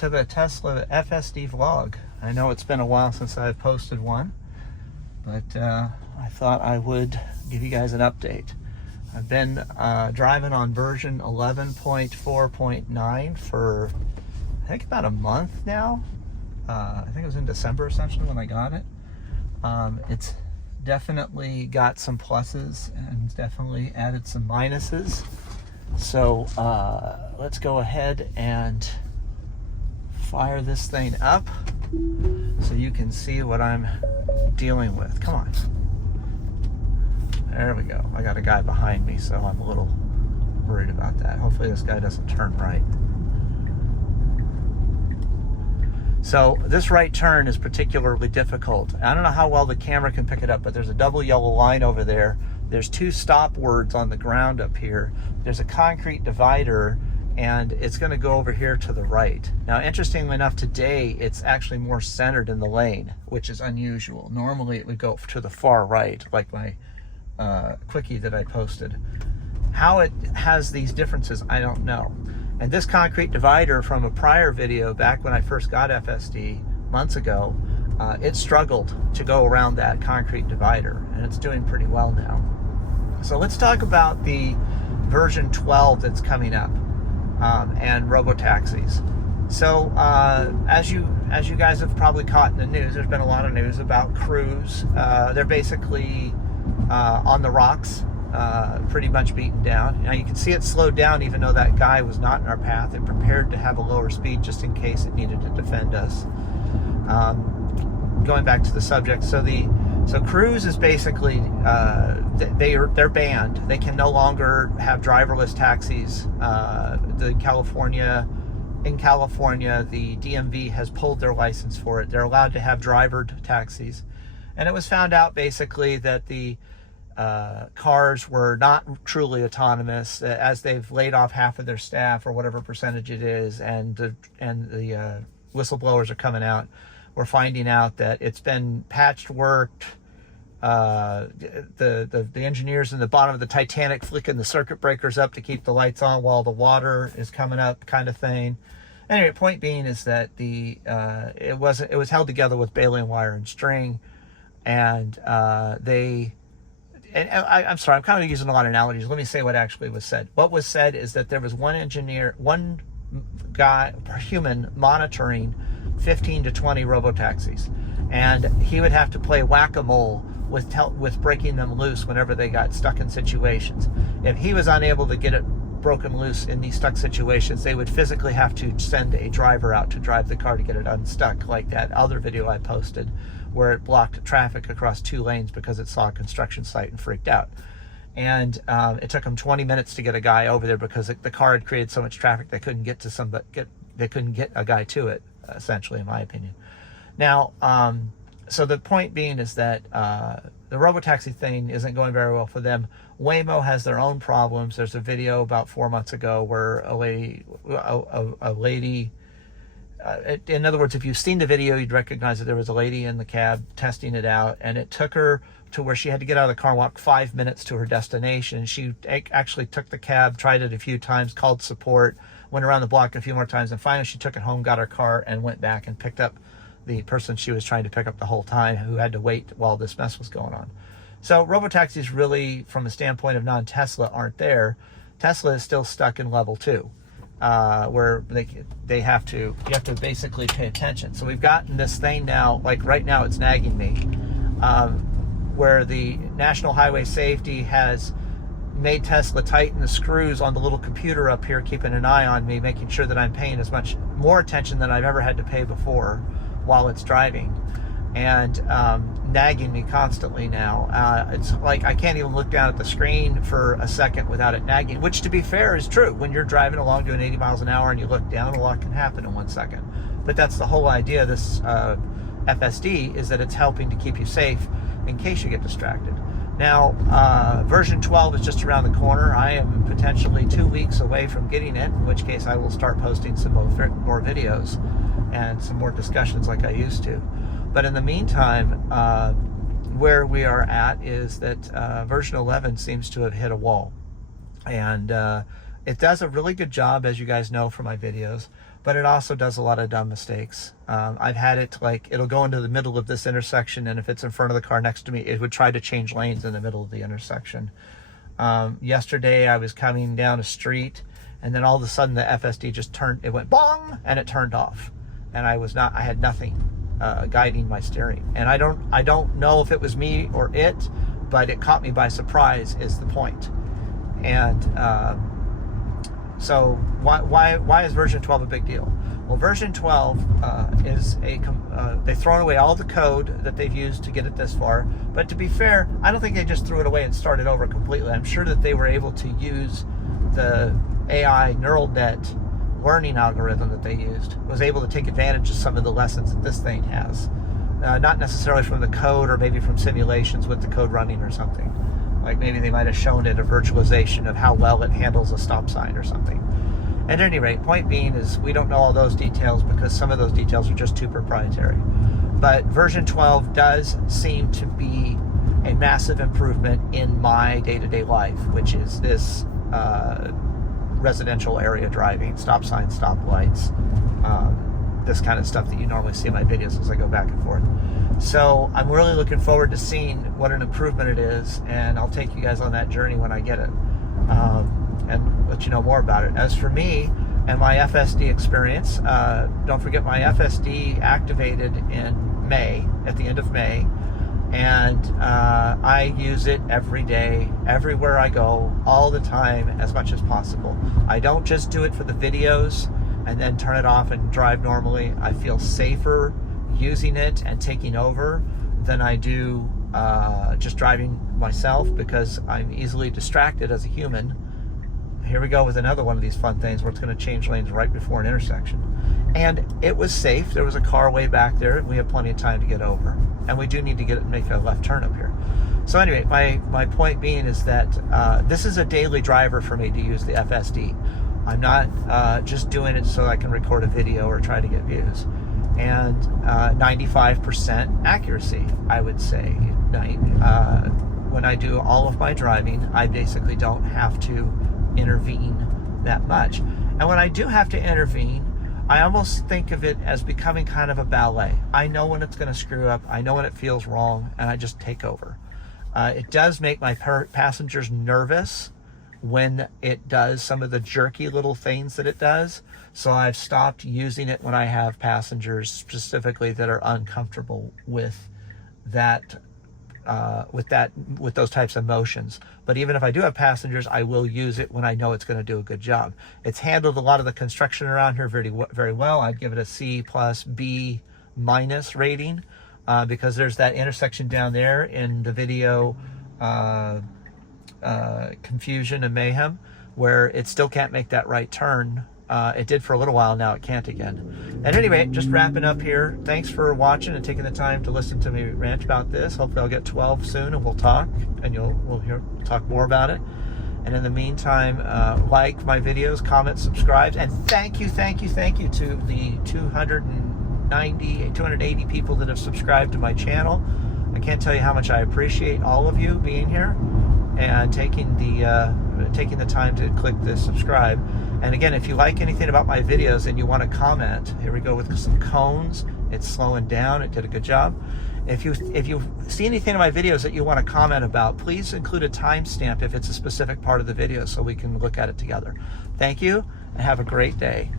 To the Tesla FSD vlog. I know it's been a while since I've posted one, but I thought I would give you guys an update. I've been driving on version 11.4.9 for I think about a month now. I think it was in December essentially when I got it. It's definitely got some pluses and definitely added some minuses. So let's go ahead and fire this thing up so you can see what I'm dealing with. Come on. There we go. I got a guy behind me, so I'm a little worried about that. Hopefully this guy doesn't turn right. So this right turn is particularly difficult. I don't know how well the camera can pick it up, but there's a double yellow line over there. There's two stop words on the ground up here. There's a concrete divider, and it's going to go over here to the right. Now, interestingly enough, today it's actually more centered in the lane, which is unusual. Normally it would go to the far right, like my quickie that I posted. How it has these differences, I don't know. And this concrete divider from a prior video back when I first got FSD months ago, it struggled to go around that concrete divider, and it's doing pretty well now. So let's talk about the version 12 that's coming up. And Robotaxis. So as you guys have probably caught in the news, there's been a lot of news about Cruise. They're basically on the rocks, pretty much beaten down. Now you can see it slowed down even though that guy was not in our path. It prepared to have a lower speed just in case it needed to defend us. Going back to the subject, so Cruise is basically they're banned. They can no longer have driverless taxis. In California, the DMV has pulled their license for it. They're allowed to have drivered taxis, and it was found out basically that the cars were not truly autonomous, as they've laid off half of their staff or whatever percentage it is, and the whistleblowers are coming out. We're finding out that it's been patched, worked. The engineers in the bottom of the Titanic flicking the circuit breakers up to keep the lights on while the water is coming up, kind of thing. Anyway, point being is that it was held together with baling wire and string, and I'm sorry, I'm kind of using a lot of analogies. Let me say what actually was said. What was said is that there was one human monitoring 15 to 20 robotaxis, and he would have to play whack-a-mole with breaking them loose whenever they got stuck in situations. If he was unable to get it broken loose in these stuck situations, they would physically have to send a driver out to drive the car to get it unstuck, like that other video I posted where it blocked traffic across 2 lanes because it saw a construction site and freaked out. And it took them 20 minutes to get a guy over there because the car had created so much traffic they couldn't get to they couldn't get a guy to it, essentially, in my opinion. Now, so the point being is that the Robotaxi thing isn't going very well for them. Waymo has their own problems. There's a video about 4 months ago where a lady, in other words, if you've seen the video, you'd recognize that there was a lady in the cab testing it out, and it took her to where she had to get out of the car and walk 5 minutes to her destination. She actually took the cab, tried it a few times, called support, went around the block a few more times, and finally she took it home, got her car, and went back and picked up the person she was trying to pick up the whole time, who had to wait while this mess was going on. So Robotaxis really, from a standpoint of non-Tesla, aren't there. Tesla is still stuck in level 2, where you have to basically pay attention. So we've gotten this thing now, like right now it's nagging me, where the National Highway Safety has made Tesla tighten the screws on the little computer up here, keeping an eye on me, making sure that I'm paying as much more attention than I've ever had to pay before while it's driving, and nagging me constantly now. It's like I can't even look down at the screen for a second without it nagging, which, to be fair, is true. When you're driving along doing 80 miles an hour and you look down, a lot can happen in 1 second. But that's the whole idea of this FSD, is that it's helping to keep you safe in case you get distracted. Now, version 12 is just around the corner. I am potentially 2 weeks away from getting it, in which case I will start posting some more videos and some more discussions like I used to. But in the meantime, where we are at is that version 11 seems to have hit a wall. And it does a really good job, as you guys know from my videos, but it also does a lot of dumb mistakes. I've had it like, it'll go into the middle of this intersection, and if it's in front of the car next to me, it would try to change lanes in the middle of the intersection. Yesterday I was coming down a street, and then all of a sudden the FSD just turned, it went bong, and it turned off. And I had nothing guiding my steering. And I don't know if it was me or it, but it caught me by surprise is the point. And so why is version 12 a big deal? Well, version 12 is they've thrown away all the code that they've used to get it this far. But to be fair, I don't think they just threw it away and started over completely. I'm sure that they were able to use the AI neural net learning algorithm that they used, was able to take advantage of some of the lessons that this thing has. Not necessarily from the code, or maybe from simulations with the code running or something. Like maybe they might have shown it a virtualization of how well it handles a stop sign or something. At any rate, point being is we don't know all those details because some of those details are just too proprietary. But version 12 does seem to be a massive improvement in my day-to-day life, which is this residential area driving, stop signs, stop lights, this kind of stuff that you normally see in my videos as I go back and forth. So I'm really looking forward to seeing what an improvement it is, and I'll take you guys on that journey when I get it, and let you know more about it. As for me and my FSD experience, don't forget my FSD activated in May, at the end of May, and I use it every day, everywhere I go, all the time, as much as possible. I don't just do it for the videos and then turn it off and drive normally. I feel safer using it and taking over than I do just driving myself, because I'm easily distracted as a human. Here we go with another one of these fun things where it's going to change lanes right before an intersection. And it was safe. There was a car way back there. We have plenty of time to get over. And we do need to make a left turn up here. So anyway, my point being is that this is a daily driver for me to use the FSD. I'm not just doing it so I can record a video or try to get views. And 95% accuracy, I would say. When I do all of my driving, I basically don't have to intervene that much. And when I do have to intervene, I almost think of it as becoming kind of a ballet. I know when it's going to screw up, I know when it feels wrong, and I just take over. It does make my passengers nervous when it does some of the jerky little things that it does. So I've stopped using it when I have passengers specifically that are uncomfortable with that, with those types of motions. But even if I do have passengers, I will use it when I know it's going to do a good job. It's handled a lot of the construction around here very well. I'd give it a C+, B- rating, because there's that intersection down there in the video, Confusion and Mayhem, where it still can't make that right turn. It did for a little while, now it can't again. At any rate, just wrapping up here. Thanks for watching and taking the time to listen to me rant about this. Hopefully I'll get 12 soon and we'll talk, and we'll talk more about it. And in the meantime, like my videos, comment, subscribe, and thank you to the 280 people that have subscribed to my channel. I can't tell you how much I appreciate all of you being here and taking the time to click the subscribe. And again, if you like anything about my videos and you want to comment, here we go with some cones. It's slowing down. It did a good job. If you see anything in my videos that you want to comment about, please include a timestamp if it's a specific part of the video so we can look at it together. Thank you, and have a great day.